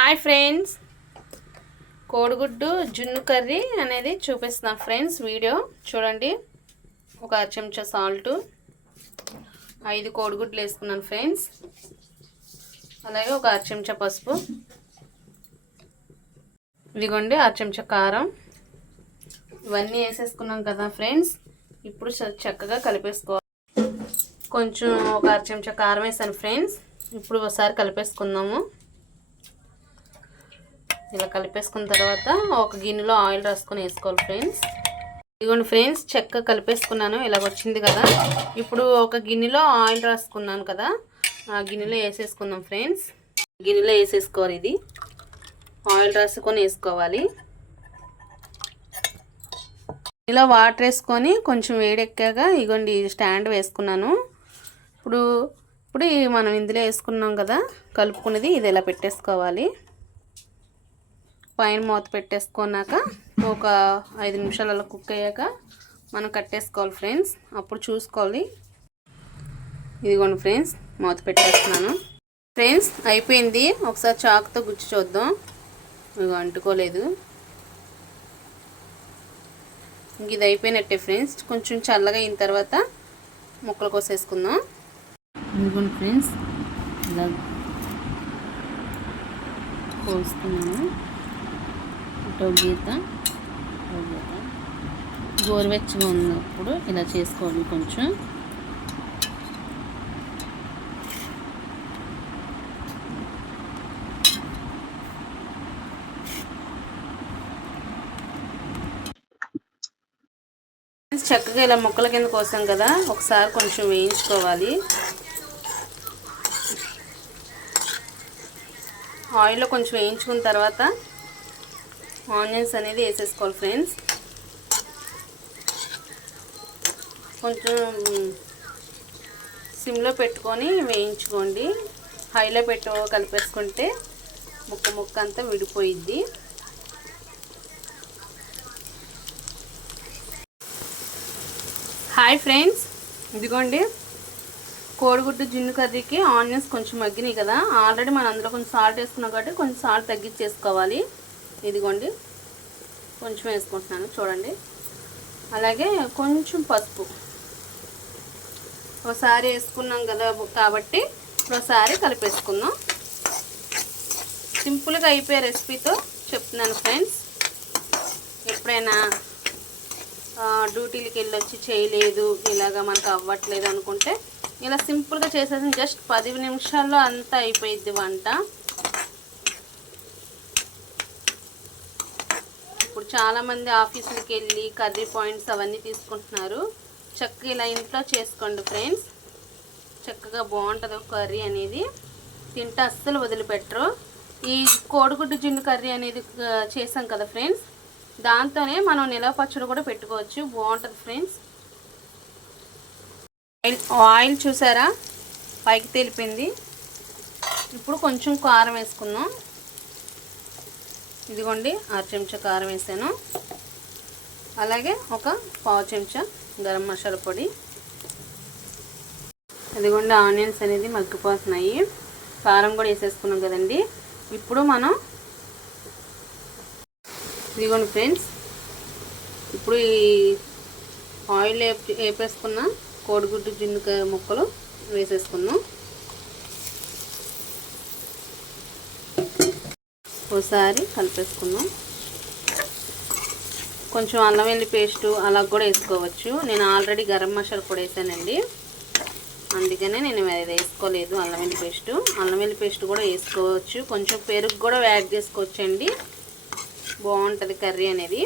Hi friends, కోడిగుడ్డు జున్ను curry అనేది చూపిస్తున్నాను ఫ్రెండ్స్. వీడియో చూడండి. ఒక చెంచా సాల్ట్, 5 కోడిగుడ్లు వేసుకున్నాను ఫ్రెండ్స్. అలాగే ఒక చెంచా పసుపు, ఇదిగోండి చెంచా కారం. ఇవన్నీ వేసేసుకున్నాం కదా ఫ్రెండ్స్. ఇప్పుడు చక్కగా కలిపేసుకోవాలి. కొంచెం ఒక చెంచా కారం వేసాను ఫ్రెండ్స్. ఇప్పుడు ఒకసారి కలిపేసుకుందాము. ఇలా కలిపేసుకున్న తర్వాత ఒక గిన్నెలో ఆయిల్ రాసుకొని వేసుకోవాలి ఫ్రెండ్స్. ఇదిగోండి ఫ్రెండ్స్, చక్కగా కలిపేసుకున్నాను. ఇలా వచ్చింది కదా. ఇప్పుడు ఒక గిన్నెలో ఆయిల్ రాసుకున్నాను కదా, ఆ గిన్నెలో వేసేసుకుందాం ఫ్రెండ్స్. గిన్నెలో వేసేసుకోవాలి. ఇది ఆయిల్ రాసుకొని వేసుకోవాలి. ఇలా వాటర్ వేసుకొని కొంచెం వేడెక్కాక ఇదిగోండి స్టాండ్ వేసుకున్నాను. ఇప్పుడు మనం ఇందులో వేసుకున్నాం కదా కలుపుకున్నది, ఇది ఇలా పెట్టేసుకోవాలి. పైన మూత పెట్టేసుకున్నాక ఒక 5 నిమిషాలు అలా కుక్ అయ్యాక మనం కట్టేసుకోవాలి ఫ్రెండ్స్. అప్పుడు చూసుకోవాలి. ఇదిగోండి ఫ్రెండ్స్, మూత పెట్టేస్తున్నాను ఫ్రెండ్స్. అయిపోయింది. ఒకసారి చాకుతో గుచ్చి చూద్దాం. ఇదిగో అంటుకోలేదు. ఇంక ఇది అయిపోయినట్టే ఫ్రెండ్స్. కొంచెం చల్లగా అయిన తర్వాత ముక్కలు కోసేసుకుందాం. ఇదిగోండి ఫ్రెండ్స్, ఇలా కోసుకున్నాను. గీత గోరువెచ్చగా ఉన్నప్పుడు ఇలా చేసుకోవాలి. కొంచెం చక్కగా ఇలా ముక్కల కింద కోసాం కదా, ఒకసారి కొంచెం వేయించుకోవాలి. ఆయిల్లో కొంచెం వేయించుకున్న తర్వాత ఆనియన్స్ అనేది వేసేసుకోవాలి ఫ్రెండ్స్. కొంచెం సిమ్లో పెట్టుకొని వేయించుకోండి. హైలో పెట్టు కలిపేసుకుంటే ముక్క అంతా విడిపోయిద్ది. హాయ్ ఫ్రెండ్స్, ఇదిగోండి కోడిగుడ్డు జున్ను కర్రీకి ఆనియన్స్ కొంచెం మగ్గినాయి కదా. ఆల్రెడీ మనం అందులో కొంచెం సాల్ట్ వేసుకున్నాం కాబట్టి కొంచెం సాల్ట్ తగ్గించేసుకోవాలి. ఇదిగోండి కొంచెం వేసుకుంటున్నాను చూడండి. అలాగే కొంచెం పసుపు ఒకసారి వేసుకున్నాం కదా కాబట్టి ఒకసారి కలిపేసుకుందాం. సింపుల్గా అయిపోయే రెసిపీతో చెప్తున్నాను ఫ్రెండ్స్. ఎప్పుడైనా డ్యూటీలకి వెళ్ళొచ్చి చేయలేదు, ఇలాగా మనకు అవ్వట్లేదు అనుకుంటే ఇలా సింపుల్గా చేసేసి జస్ట్ 10 నిమిషాల్లో అంతా అయిపోయిద్ది వంట. ఇప్పుడు చాలామంది ఆఫీసులకి వెళ్ళి కర్రీ పాయింట్స్ అవన్నీ తీసుకుంటున్నారు. చక్కగా ఇలా ఇంట్లో చేసుకోండి ఫ్రెండ్స్. చక్కగా బాగుంటుంది కర్రీ అనేది. తింటే అస్సలు వదిలిపెట్టరు. ఈ కోడిగుడ్డు జున్ను కర్రీ అనేది చేసాం కదా ఫ్రెండ్స్, దాంతోనే మనం నిలవ పచ్చడి కూడా పెట్టుకోవచ్చు. బాగుంటుంది ఫ్రెండ్స్. ఆయిల్ చూసారా పైకి తెలిపింది. ఇప్పుడు కొంచెం కారం వేసుకుందాం. ఇదిగోండి 6 చెంచా కారం వేసాను. అలాగే ఒక 1/2 చెంచా గరం మసాలా పొడి. ఇదిగోండి ఆనియన్స్ అనేది మగ్గిపోతున్నాయి. కారం కూడా వేసేసుకున్నాం కదండి. ఇప్పుడు మనం ఇదిగోండి ఫ్రెండ్స్, ఇప్పుడు ఈ ఆయిల్ వేపేసుకున్న కోడిగుడ్డు జున్ను ముక్కలు వేసేసుకున్నాం. ఒకసారి కలిపేసుకుందాం. కొంచెం అల్లం వెల్లుల్లి పేస్టు అలా కూడా వేసుకోవచ్చు. నేను ఆల్రెడీ గరం మసాలా కూడా వేసానండి, అందుకనే నేను అది వేసుకోలేదు. అల్లం వెల్లుల్లి పేస్టు కూడా వేసుకోవచ్చు. కొంచెం పెరుగు కూడా యాడ్ చేసుకోవచ్చండి. బాగుంటుంది కర్రీ అనేది.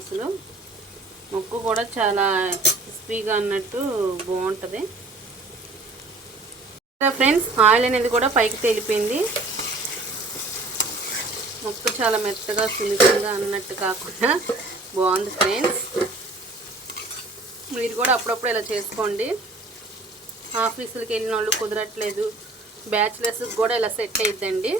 అసలు ముక్క కూడా చాలా క్రిస్పీగా అన్నట్టు బాగుంటుంది ఫ్రెండ్స్. ఆయిల్ అనేది కూడా పైకి తేలిపోయింది. ముక్క చాలా మెత్తగా సున్నితంగా అన్నట్టు కాకుండా బాగుంది ఫ్రెండ్స్. మీరు కూడా అప్పుడప్పుడు ఇలా చేసుకోండి. ఆఫీసులకి వెళ్ళిన వాళ్ళు కుదరట్లేదు, బ్యాచిలర్స్కి కూడా ఇలా సెట్ అయిద్దండి.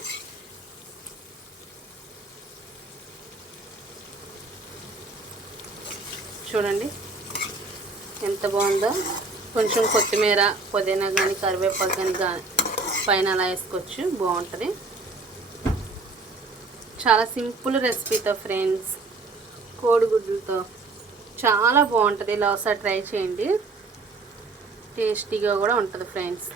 చూడండి ఎంత బాగుందో. కొంచెం కొత్తిమీర, పుదీనా కానీ కరివేపాకు కానీ పైన అలా వేసుకోవచ్చు, బాగుంటుంది. చాలా సింపుల్ రెసిపీతో ఫ్రెండ్స్, కోడిగుడ్లతో చాలా బాగుంటుంది. ఇలా ఒకసారి ట్రై చేయండి, టేస్టీగా కూడా ఉంటుంది ఫ్రెండ్స్.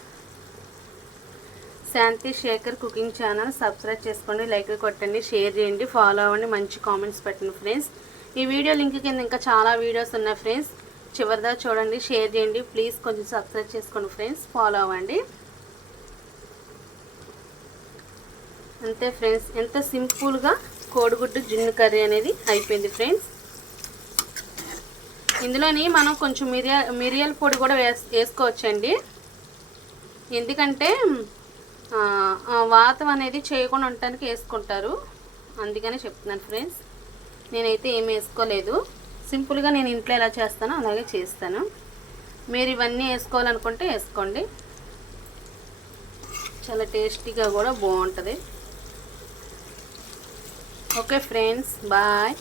శాంతి శేఖర్ కుకింగ్ ఛానల్ సబ్స్క్రైబ్ చేసుకోండి, లైక్ కొట్టండి, షేర్ చేయండి, ఫాలో అవ్వండి, మంచి కామెంట్స్ పెట్టండి ఫ్రెండ్స్. ఈ వీడియో లింక్ కింద ఇంకా చాలా వీడియోస్ ఉన్నాయి ఫ్రెండ్స్, చివరిదా చూడండి, షేర్ చేయండి, ప్లీజ్ కొంచెం సబ్స్క్రైబ్ చేసుకోండి ఫ్రెండ్స్, ఫాలో అవ్వండి. అంతే ఫ్రెండ్స్, ఎంత సింపుల్గా కోడిగుడ్డు జున్ను కర్రీ అనేది అయిపోయింది ఫ్రెండ్స్. ఇందులోని మనం కొంచెం మిరియాల పొడి కూడా వేసుకోవచ్చండి, ఎందుకంటే వాతం అనేది చేయకుండా ఉండటానికి వేసుకుంటారు, అందుకని చెప్తున్నాను ఫ్రెండ్స్. నేనైతే ఏమి వేసుకోలేదు, సింపుల్గా నేను ఇంట్లో ఎలా చేస్తానో అలాగే చేస్తాను. మీరు ఇవన్నీ వేసుకోవాలనుకుంటే వేసుకోండి, చాలా టేస్టీగా కూడా బాగుంటుంది. Okay friends, bye.